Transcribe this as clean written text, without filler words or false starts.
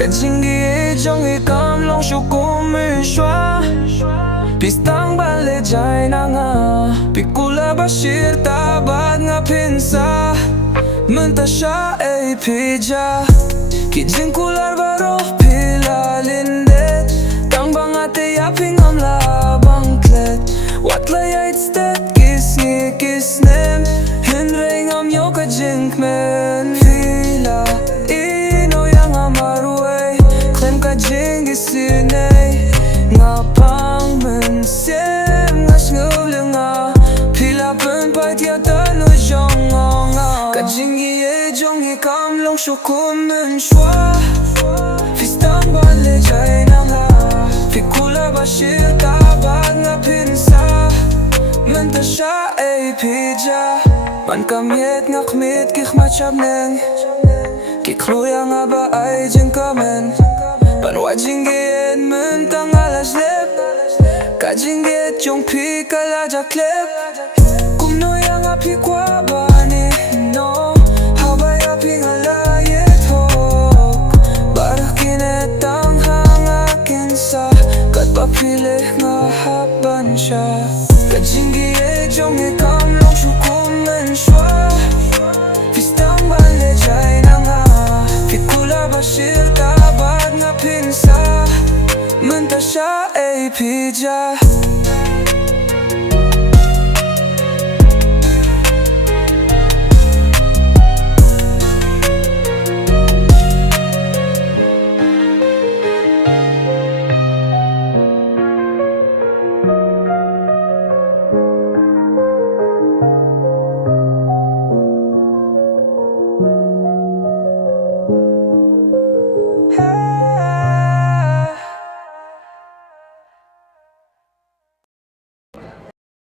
Cái jingieid jong cam long shuh mynshwa Pistang bale jay na nga Kular bashir tabad nga pinsa Mynta Shaei Phi Jah Kijing kular baro pila lindet Tang bangate yaping am labang klet Watlay sted kisni kisnem Hinring am yo ka jinkmen Fila ino yang amarway Klem ka jingisinay Nga pang mensem Nga shngubling nga Pila pen pai tia tanu jong Ka jingieid jong kam long shuh mynshwa Pistang bale jay na nga kular bashir tabad nga pinsa Mynta Shaei Phi Jah Man kamiet nga kmit kik machabneng Kikluya nga ba ay jingkamen Panwa jingieid mynta nga lajlep Ka jingieid jong pi kalaja klep Kumnoya nga pi kwa bani no Habaya pi nga layet hok Barak kinetang hanga kinsa Kat papile nga haban siya Ka jingieid jong kam long shuh mynshwa Pistang bale jay na nga kular bashir tabad nga pinsa Mynta Shaei Phi Jah